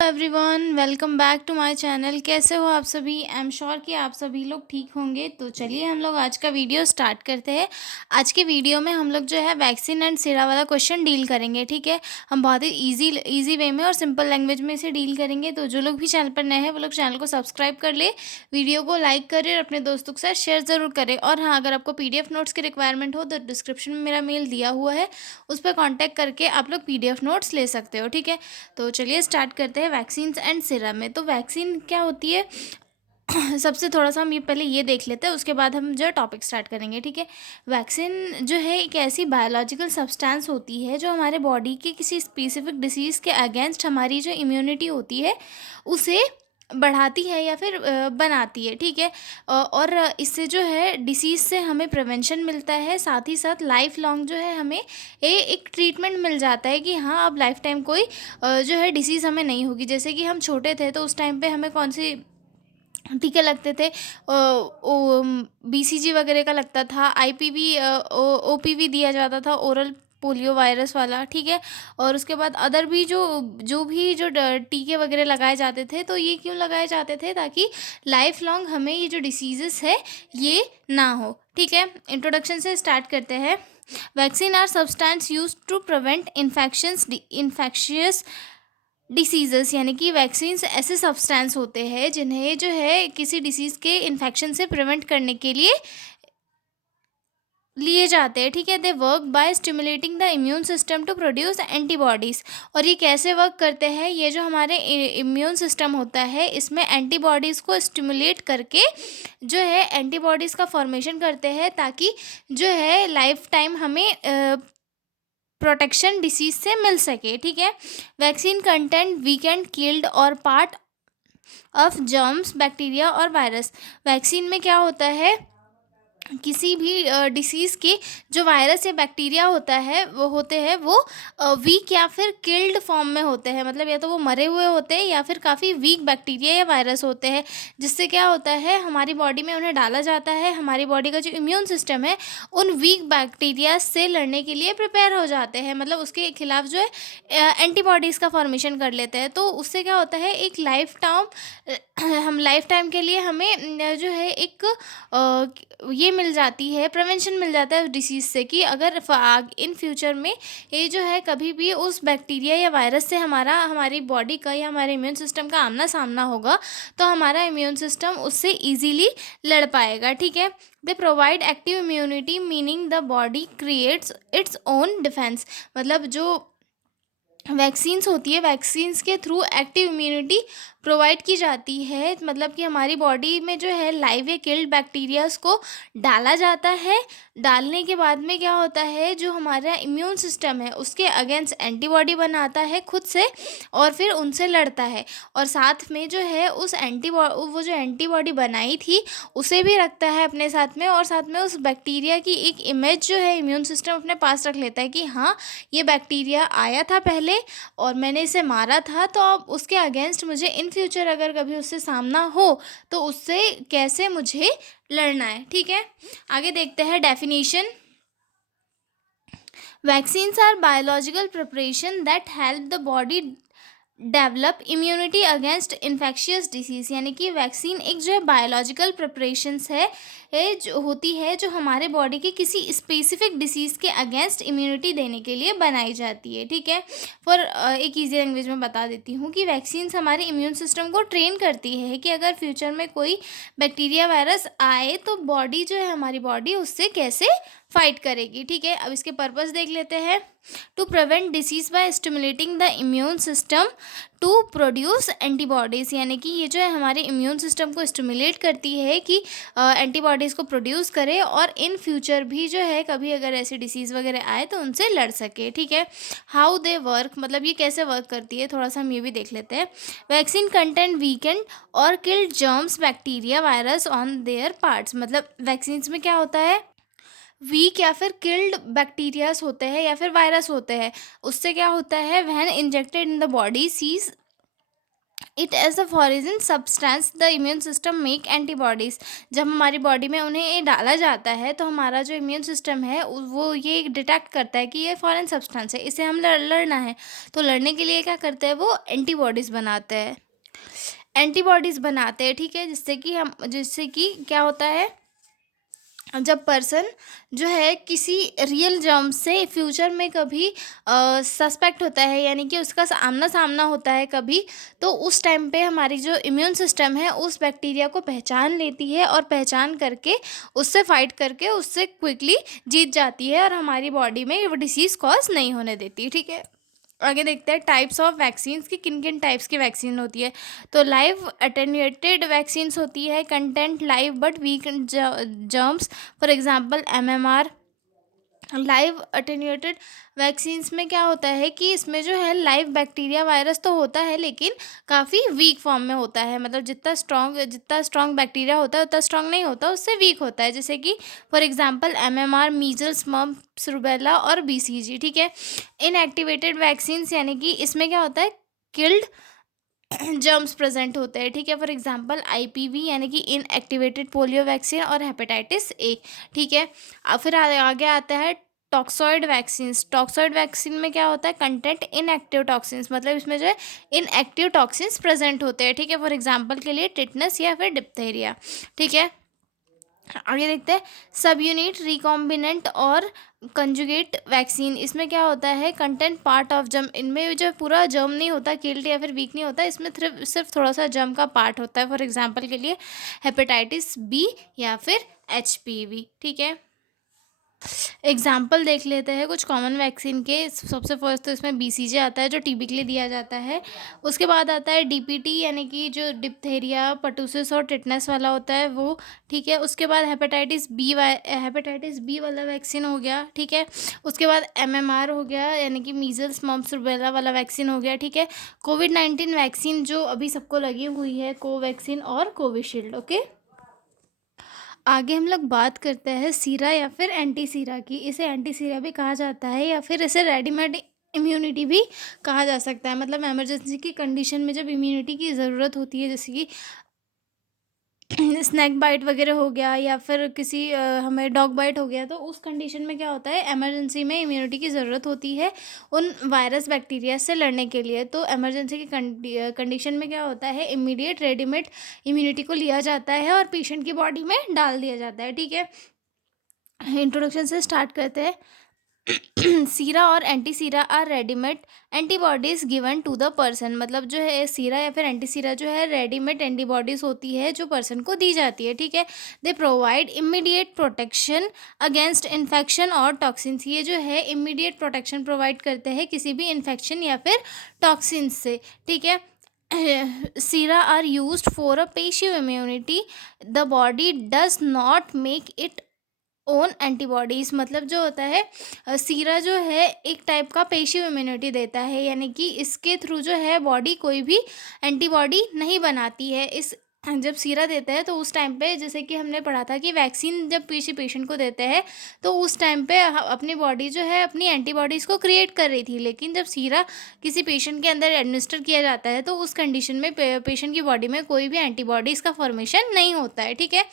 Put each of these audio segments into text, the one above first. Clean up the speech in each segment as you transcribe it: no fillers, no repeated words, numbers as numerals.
Everyone, welcome back to my channel. कैसे हो आप सभी? आई एम श्योर कि आप सभी लोग ठीक होंगे। तो चलिए हम लोग आज का वीडियो स्टार्ट करते हैं। आज के वीडियो में हम लोग जो है वैक्सीन एंड सिरा वाला क्वेश्चन डील करेंगे। ठीक है, हम बहुत ही इजी वे में और सिंपल लैंग्वेज में इसे डील करेंगे। तो जो लोग भी चैनल पर नए हैं वो लोग चैनल को सब्सक्राइब कर ले, वीडियो को लाइक करें और अपने दोस्तों के साथ शेयर ज़रूर करें। और हाँ, अगर आपको PDF नोट्स की रिक्वायरमेंट हो तो डिस्क्रिप्शन में मेरा मेल दिया हुआ है, उस पर कॉन्टैक्ट करके आप लोग PDF नोट्स ले सकते हो। ठीक है, तो चलिए स्टार्ट करते हैं वैक्सीन एंड सिरम में। तो वैक्सीन क्या होती है सबसे थोड़ा सा हम ये पहले ये देख लेते हैं, उसके बाद हम जो टॉपिक स्टार्ट करेंगे। ठीक है, वैक्सीन जो है एक ऐसी बायोलॉजिकल सब्सटेंस होती है जो हमारे बॉडी के किसी स्पेसिफिक डिसीज़ के अगेंस्ट हमारी जो इम्यूनिटी होती है उसे बढ़ाती है या फिर बनाती है। ठीक है, और इससे जो है डिसीज़ से हमें प्रिवेंशन मिलता है, साथ ही साथ लाइफ लॉन्ग जो है हमें एक ट्रीटमेंट मिल जाता है कि हाँ, अब लाइफ टाइम कोई जो है डिसीज़ हमें नहीं होगी। जैसे कि हम छोटे थे तो उस टाइम पे हमें कौन सी टीके लगते थे, BCG वगैरह का लगता था, IPV OPV दिया जाता था, ओरल पोलियो वायरस वाला। ठीक है, और उसके बाद अदर भी जो टीके वगैरह लगाए जाते थे, तो ये क्यों लगाए जाते थे? ताकि लाइफ लॉन्ग हमें ये जो डिसीजेस है ये ना हो। ठीक है, इंट्रोडक्शन से स्टार्ट करते हैं। Vaccine are substance use to prevent infectious diseases, यानी कि वैक्सीन्स ऐसे सब्सटेंस होते हैं जिन्हें जो है किसी डिसीज़ के इन्फेक्शन से प्रिवेंट करने के लिए लिए जाते हैं। ठीक है, they work by stimulating the immune system to produce antibodies. और ये कैसे वर्क करते हैं? ये जो हमारे इम्यून सिस्टम होता है इसमें एंटीबॉडीज़ को स्टिमुलेट करके जो है एंटीबॉडीज़ का फॉर्मेशन करते हैं, ताकि जो है लाइफ टाइम हमें प्रोटेक्शन डिसीज से मिल सके। ठीक है, वैक्सीन कंटेंट वीकेंड किल्ड और पार्ट ऑफ जर्म्स, बैक्टीरिया और वायरस। वैक्सीन में क्या होता है? किसी भी डिसीज़ के जो वायरस या बैक्टीरिया होता है वो वीक या फिर किल्ड फॉर्म में होते हैं। मतलब या तो वो मरे हुए होते हैं या फिर काफ़ी वीक बैक्टीरिया या वायरस होते हैं, जिससे क्या होता है हमारी बॉडी में उन्हें डाला जाता है। हमारी बॉडी का जो इम्यून सिस्टम है उन वीक बैक्टीरिया से लड़ने के लिए प्रिपेयर हो जाते हैं, मतलब उसके खिलाफ जो है एंटीबॉडीज़ का फॉर्मेशन कर लेते हैं। तो उससे क्या होता है, एक लाइफ टाइम हम लाइफ टाइम के लिए हमें जो है एक ये मिल जाती है, प्रिवेंशन मिल जाता है उस डिसीज़ से, कि अगर इन फ्यूचर में ये जो है कभी भी उस बैक्टीरिया या वायरस से हमारी बॉडी का या हमारे इम्यून सिस्टम का आमना सामना होगा तो हमारा इम्यून सिस्टम उससे ईजीली लड़ पाएगा। ठीक है, they provide active immunity meaning the body creates its own defence. मतलब जो वैक्सीन्स होती है, वैक्सीन्स के थ्रू एक्टिव इम्यूनिटी प्रोवाइड की जाती है। मतलब कि हमारी बॉडी में जो है लाइव या किल्ड बैक्टीरियाज को डाला जाता है। डालने के बाद में क्या होता है, जो हमारा इम्यून सिस्टम है उसके अगेंस्ट एंटीबॉडी बनाता है खुद से और फिर उनसे लड़ता है। और साथ में जो है वो जो एंटीबॉडी बनाई थी उसे भी रखता है अपने साथ में, और साथ में उस बैक्टीरिया की एक इमेज जो है इम्यून सिस्टम अपने पास रख लेता है कि हाँ, ये बैक्टीरिया आया था पहले और मैंने इसे मारा था, तो अब उसके अगेंस्ट मुझे इन फ्यूचर अगर कभी उससे सामना हो तो उससे कैसे मुझे लड़ना है। ठीक है, आगे देखते हैं definition. Vaccines are biological preparation that help the body develop immunity against infectious disease. यानी कि वैक्सीन एक जो है बायोलॉजिकल प्रिपरेशंस है, ये जो होती है जो हमारे बॉडी के किसी स्पेसिफिक डिसीज़ के अगेंस्ट इम्यूनिटी देने के लिए बनाई जाती है। ठीक है, फॉर एक ईजी लैंग्वेज में बता देती हूँ कि वैक्सीन्स हमारे इम्यून सिस्टम को ट्रेन करती है कि अगर फ्यूचर में कोई बैक्टीरिया वायरस आए तो बॉडी जो है हमारी बॉडी उससे कैसे फाइट करेगी। ठीक है, अब इसके पर्पस देख लेते हैं। To prevent disease by stimulating the immune system to produce antibodies. यानी कि ये जो है हमारे इम्यून सिस्टम को स्टिमुलेट करती है कि एंटीबॉडीज़ को प्रोड्यूस करे और इन फ्यूचर भी जो है कभी अगर ऐसी डिसीज़ वगैरह आए तो उनसे लड़ सके। ठीक है, हाउ दे वर्क, मतलब ये कैसे वर्क करती है थोड़ा सा हम ये भी देख लेते हैं। वैक्सीन कंटेंट वीकेंड और killed germs, bacteria, virus on their parts. मतलब वैक्सीन्स में क्या होता है, वीक या फिर किल्ड बैक्टीरियाज होते हैं या फिर वायरस होते हैं। उससे क्या होता है, when injected in the body sees it as a foreign substance the immune system make antibodies. जब हमारी बॉडी में उन्हें डाला जाता है तो हमारा जो इम्यून सिस्टम है वो ये डिटेक्ट करता है कि ये फॉरेन सब्सटेंस है, इसे हम लड़ना है। तो लड़ने के लिए क्या करते हैं, वो एंटीबॉडीज़ बनाते हैं। एंटीबॉडीज़ बनाते हैं, ठीक है, जिससे कि क्या होता है, जब पर्सन जो है किसी रियल जर्म से फ्यूचर में कभी सस्पेक्ट होता है, यानी कि उसका आमना सामना होता है कभी, तो उस टाइम पे हमारी जो इम्यून सिस्टम है उस बैक्टीरिया को पहचान लेती है और पहचान करके उससे फाइट करके उससे क्विकली जीत जाती है और हमारी बॉडी में वो डिसीज़ कॉज नहीं होने देती, ठीक है। आगे देखते हैं टाइप्स ऑफ वैक्सीन्स की किन किन टाइप्स की वैक्सीन होती है। तो लाइव अटेन्यूएटेड वैक्सीन्स होती है, content live but weak germs, for example MMR. Live attenuated vaccines में क्या होता है कि इसमें जो है लाइव बैक्टीरिया वायरस तो होता है लेकिन काफ़ी वीक फॉर्म में होता है, मतलब जितना स्ट्रॉन्ग बैक्टीरिया होता है उतना स्ट्रॉन्ग नहीं होता, उससे वीक होता है, जैसे कि for example MMR, measles, mumps, rubella और बीसीजी, ठीक है। इनएक्टिवेटेड वैक्सीन्स यानी कि इसमें क्या होता है, किल्ड जर्म्स प्रेजेंट होते हैं, ठीक है। फॉर एग्जांपल आईपीवी यानी कि इनएक्टिवेटेड पोलियो वैक्सीन और हेपेटाइटिस ए, ठीक है। फिर आगे आता है टॉक्सॉइड वैक्सीन्स। टॉक्सॉइड वैक्सीन में क्या होता है, कंटेंट इनएक्टिव टॉक्सिन्स, मतलब इसमें जो है इनएक्टिव टॉक्सिन्स प्रेजेंट होते हैं, ठीक है। फॉर एग्जांपल के लिए टिटनस या फिर डिप्थेरिया, ठीक है। आगे देखते हैं सब यूनिट रिकॉम्बिनेंट और कंजुगेट वैक्सीन। इसमें क्या होता है, कंटेंट पार्ट ऑफ जर्म, इनमें जो पूरा जर्म नहीं होता, किल्ड या फिर वीक नहीं होता, इसमें सिर्फ थोड़ा सा जर्म का पार्ट होता है। फॉर एग्जांपल के लिए हेपेटाइटिस बी या फिर एचपीवी, ठीक है। एग्जाम्पल देख लेते हैं कुछ कॉमन वैक्सीन के। सबसे फर्स्ट तो इसमें बीसीजी आता है जो टीबी के लिए दिया जाता है। उसके बाद आता है डीपीटी यानी कि जो डिप्थेरिया, पर्टूसिस और टिटनेस वाला होता है वो, ठीक है। उसके बाद हेपेटाइटिस बी वाला वैक्सीन हो गया, ठीक है। उसके बाद एमएमआर हो गया यानी कि मीजल्स, मम्प्स, रूबेला वाला वैक्सीन हो गया, ठीक है। कोविड-19 वैक्सीन जो अभी सबको लगी हुई है, कोवैक्सीन और कोविशील्ड, ओके। आगे हम लोग बात करते हैं सीरा या फिर एंटी सीरा की। इसे एंटी सीरा भी कहा जाता है या फिर इसे रेडीमेड इम्यूनिटी भी कहा जा सकता है। मतलब इमरजेंसी की कंडीशन में जब इम्यूनिटी की ज़रूरत होती है, जैसे कि स्नैक बाइट वगैरह हो गया या फिर किसी हमें डॉग बाइट हो गया, तो उस कंडीशन में क्या होता है, इमरजेंसी में इम्यूनिटी की ज़रूरत होती है उन वायरस बैक्टीरिया से लड़ने के लिए। तो इमरजेंसी की कंडीशन में क्या होता है, इमीडिएट रेडीमेड इम्यूनिटी को लिया जाता है और पेशेंट की बॉडी में डाल दिया जाता है, ठीक है। इंट्रोडक्शन से स्टार्ट करते हैं। सीरा और anti sera are readymade antibodies given to the person. मतलब जो है सीरा या फिर एंटी सीरा जो है रेडीमेड एंटीबॉडीज़ होती है जो पर्सन को दी जाती है, ठीक है। They provide immediate protection against infection और टॉक्सिन्स। ये जो है इमीडिएट प्रोटेक्शन प्रोवाइड करते हैं किसी भी इन्फेक्शन या फिर टॉक्सिन्स से, ठीक है। Sera are used for a passive immunity, the body does not make it own antibodies. मतलब जो होता है सीरा जो है एक टाइप का पेशिव इम्यूनिटी देता है, यानी कि इसके थ्रू जो है बॉडी कोई भी एंटीबॉडी नहीं बनाती है। इस जब सीरा देता है तो उस टाइम पे, जैसे कि हमने पढ़ा था कि वैक्सीन जब किसी पेशेंट को देते हैं तो उस टाइम पे अपनी बॉडी जो है अपनी एंटीबॉडीज़ को क्रिएट कर रही थी, लेकिन जब सीरा किसी पेशेंट के अंदर एडमिनिस्टर किया जाता है तो उस कंडीशन में पेशेंट की बॉडी में कोई भी एंटीबॉडीज़ का फॉर्मेशन नहीं होता है, ठीक है।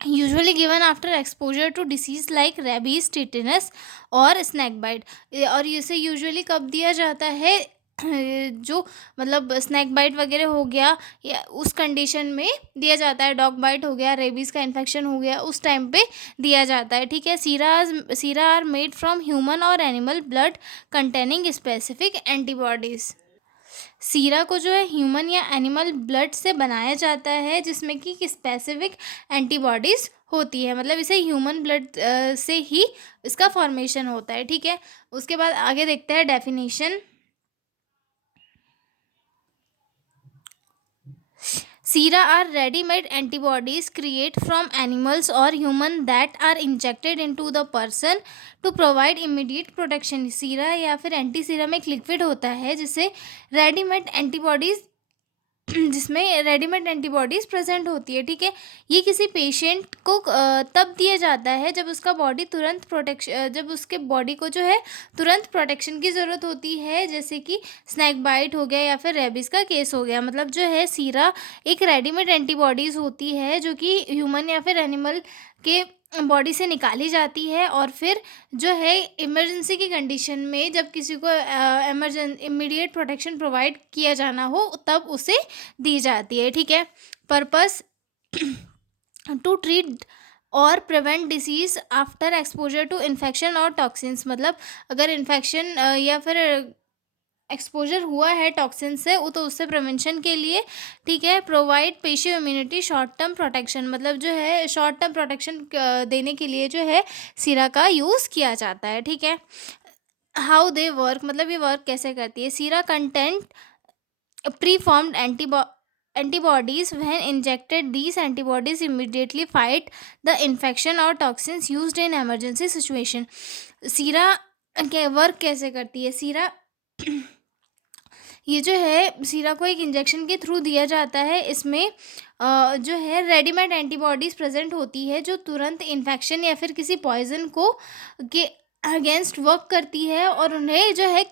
Usually given after exposure to disease like rabies, tetanus और स्नैक बाइट। और इसे यूजुअली कब दिया जाता है, जो मतलब स्नैक बाइट वगैरह हो गया या उस कंडीशन में दिया जाता है, डॉग बाइट हो गया, रेबीज़ का इन्फेक्शन हो गया, उस टाइम पे दिया जाता है, ठीक है। Sera are made from human और animal blood containing specific antibodies. सीरा को जो है ह्यूमन या एनिमल ब्लड से बनाया जाता है जिसमें कि स्पेसिफिक एंटीबॉडीज़ होती है, मतलब इसे ह्यूमन ब्लड से ही इसका फॉर्मेशन होता है, ठीक है। उसके बाद आगे देखते हैं definition. Sera are readymade antibodies create from animals और human that are injected into the person to provide immediate protection. Sera या फिर एंटी सीरम एक लिक्विड होता है जिसे रेडीमेड एंटीबॉडीज जिसमें रेडीमेड एंटीबॉडीज़ प्रेजेंट होती है, ठीक है। ये किसी पेशेंट को तब दिया जाता है जब उसका बॉडी तुरंत जब उसके बॉडी को जो है तुरंत प्रोटेक्शन की ज़रूरत होती है, जैसे कि स्नैक बाइट हो गया या फिर रेबीज़ का केस हो गया। मतलब जो है सीरा एक रेडीमेड एंटीबॉडीज़ होती है जो कि ह्यूमन या फिर एनिमल के बॉडी से निकाली जाती है और फिर जो है इमरजेंसी की कंडीशन में जब किसी को इमीडिएट प्रोटेक्शन प्रोवाइड किया जाना हो तब उसे दी जाती है, ठीक है। पर्पस टू ट्रीट और prevent disease after exposure to infection और टॉक्सिन्स। मतलब अगर इन्फेक्शन या फिर एक्सपोजर हुआ है टॉक्सिन से तो उससे प्रिवेंशन के लिए, ठीक है। Provide passive immunity short term protection. मतलब जो है शॉर्ट टर्म प्रोटेक्शन देने के लिए जो है सीरा का यूज़ किया जाता है, ठीक है। हाउ दे वर्क, मतलब ये वर्क कैसे करती है। सीरा content pre formed antibodies. When injected, these antibodies immediately fight the infection or toxins used in emergency situation. सीरा के वर्क कैसे करती है। सीरा ये जो है सीरा को एक इंजेक्शन के थ्रू दिया जाता है। इसमें जो है रेडीमेड एंटीबॉडीज़ प्रेजेंट होती है जो तुरंत इन्फेक्शन या फिर किसी पॉइजन को के अगेंस्ट वर्क करती है और उन्हें जो है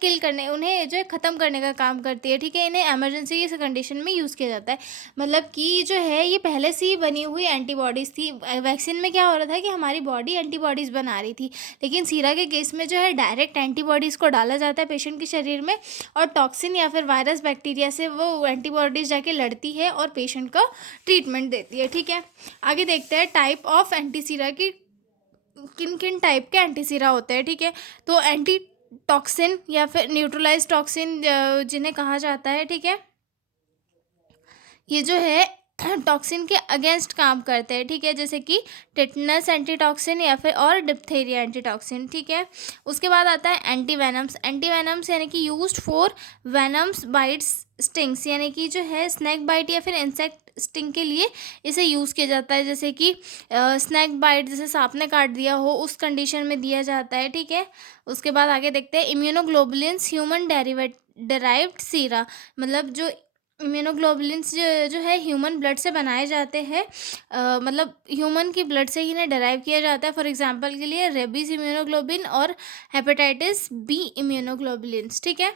उन्हें जो है ख़त्म करने का काम करती है, ठीक है। इन्हें इमरजेंसी की कंडीशन में यूज़ किया जाता है। मतलब कि जो है ये पहले से ही बनी हुई एंटीबॉडीज़ थी। वैक्सीन में क्या हो रहा था कि हमारी बॉडी एंटीबॉडीज़ बना रही थी, लेकिन सीरा के केस में जो है डायरेक्ट एंटीबॉडीज़ को डाला जाता है पेशेंट के शरीर में और टॉक्सिन या फिर वायरस बैक्टीरिया से वो एंटीबॉडीज़ जाके लड़ती है और पेशेंट का ट्रीटमेंट देती है, ठीक है। आगे देखते हैं टाइप ऑफ एंटीसीरा की किन किन टाइप के एंटीसीरा होते हैं, ठीक है। तो एंटी टॉक्सिन या फिर न्यूट्रलाइज टॉक्सिन जिन्हें कहा जाता है, ठीक है। ये जो है टॉक्सिन के अगेंस्ट काम करते हैं, ठीक है। जैसे कि टिटनस एंटीटॉक्सिन या फिर और डिप्थेरिया एंटीटॉक्सिन, ठीक है। उसके बाद आता है एंटीवेनम्स। एंटीवेनम्स यानी कि used for venoms bytes stings, यानी कि जो है स्नैक बाइट या फिर इंसेक्ट स्टिंग के लिए इसे यूज़ किया जाता है। जैसे कि स्नैक बाइट जैसे सांप ने काट दिया हो उस कंडीशन में दिया जाता है, ठीक है। उसके बाद आगे देखते हैं इम्यूनोग्लोबुलिन्स ह्यूमन डेराइव्ड सीरा। मतलब जो इम्यूनोग्लोबुलिन्स जो है ह्यूमन ब्लड से बनाए जाते हैं। मतलब ह्यूमन की ब्लड से ही इन्हें डराइव किया जाता है। फॉर एग्जांपल के लिए रेबीज़ इम्यूनोग्लोबिन और हेपेटाइटिस बी इम्यूनोग्लोबुलिन्स, ठीक है।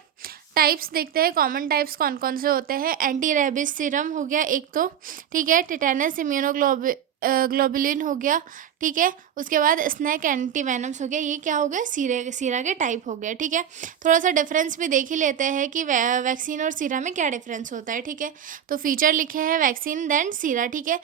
टाइप्स देखते हैं, कॉमन टाइप्स कौन कौन से होते हैं। एंटी रेबीज सीरम हो गया एक तो, ठीक है। टिटेनस ग्लोबुलिन हो गया, ठीक है। उसके बाद स्नैक एंटीवेनम्स हो गया। ये क्या हो गया, सीरा के टाइप हो गया, ठीक है। थोड़ा सा डिफरेंस भी देख ही लेते हैं कि वैक्सीन और सीरा में क्या डिफरेंस होता है, ठीक है। तो फीचर लिखे हैं वैक्सीन देन सीरा, ठीक है।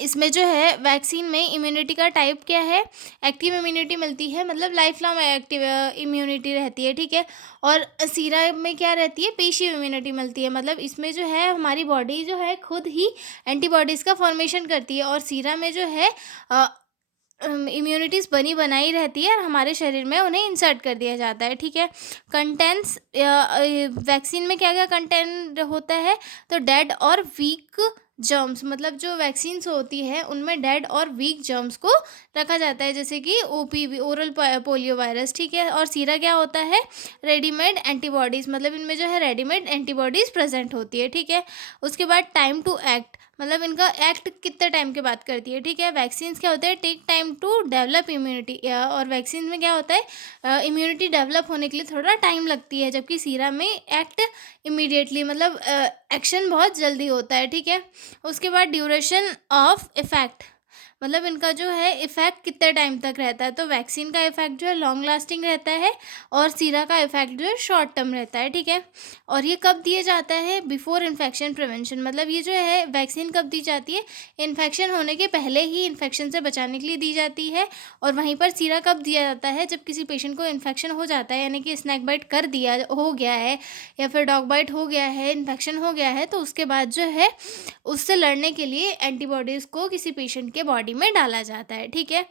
इसमें जो है वैक्सीन में इम्यूनिटी का टाइप क्या है, एक्टिव इम्यूनिटी मिलती है, मतलब लाइफ लॉन्ग एक्टिव इम्यूनिटी रहती है, ठीक है। और सीरा में क्या रहती है, पेशिव इम्यूनिटी मिलती है। मतलब इसमें जो है हमारी बॉडी जो है खुद ही एंटीबॉडीज़ का फॉर्मेशन करती है और सीरा में जो है इम्यूनिटीज़ बनी बनाई रहती है और हमारे शरीर में उन्हें इंसर्ट कर दिया जाता है, ठीक है। कंटेंट्स वैक्सीन में क्या क्या कंटेंट होता है, तो डेड और वीक जर्म्स। मतलब जो वैक्सीन्स होती है उनमें डेड और वीक जर्म्स को रखा जाता है, जैसे कि OPV ओरल पोलियो वायरस, ठीक है। और सीरा क्या होता है, रेडीमेड एंटीबॉडीज़। मतलब इनमें जो है रेडीमेड एंटीबॉडीज़ प्रेजेंट होती है, ठीक है। उसके बाद टाइम टू एक्ट, मतलब इनका एक्ट कितने टाइम के बाद करती है, ठीक है। वैक्सीन्स क्या होता है, take time to develop immunity, और वैक्सीन में क्या होता है इम्यूनिटी डेवलप होने के लिए थोड़ा टाइम लगती है, जबकि सीरा में एक्ट इमीडिएटली, मतलब एक्शन बहुत जल्दी होता है, ठीक है। उसके बाद ड्यूरेशन ऑफ इफेक्ट, मतलब इनका जो है इफ़ेक्ट कितने टाइम तक रहता है, तो वैक्सीन का इफ़ेक्ट जो है लॉन्ग लास्टिंग रहता है और सीरा का इफ़ेक्ट जो है शॉर्ट टर्म रहता है, ठीक है। और ये कब दिया जाता है, बिफोर इन्फेक्शन प्रिवेंशन। मतलब ये जो है वैक्सीन कब दी जाती है, इन्फेक्शन होने के पहले ही इन्फेक्शन से बचाने के लिए दी जाती है। और वहीं पर सीरा कब दिया जाता है, जब किसी पेशेंट को इन्फेक्शन हो जाता है, यानी कि स्नैक बाइट कर दिया हो गया है या फिर डॉग बाइट हो गया है, इन्फेक्शन हो गया है, तो उसके बाद जो है उससे लड़ने के लिए एंटीबॉडीज़ को किसी पेशेंट के बॉडी में डाला जाता है, ठीक है,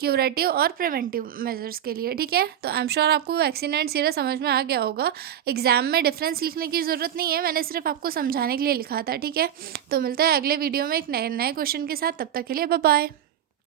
क्यूरेटिव और प्रिवेंटिव मेजर्स के लिए, ठीक है। तो आई एम श्योर आपको वैक्सीन एंड सीरा समझ में आ गया होगा। एग्जाम में डिफरेंस लिखने की ज़रूरत नहीं है, मैंने सिर्फ आपको समझाने के लिए लिखा था, ठीक है। तो मिलता है अगले वीडियो में एक नए क्वेश्चन के साथ, तब तक के लिए बाय बाय।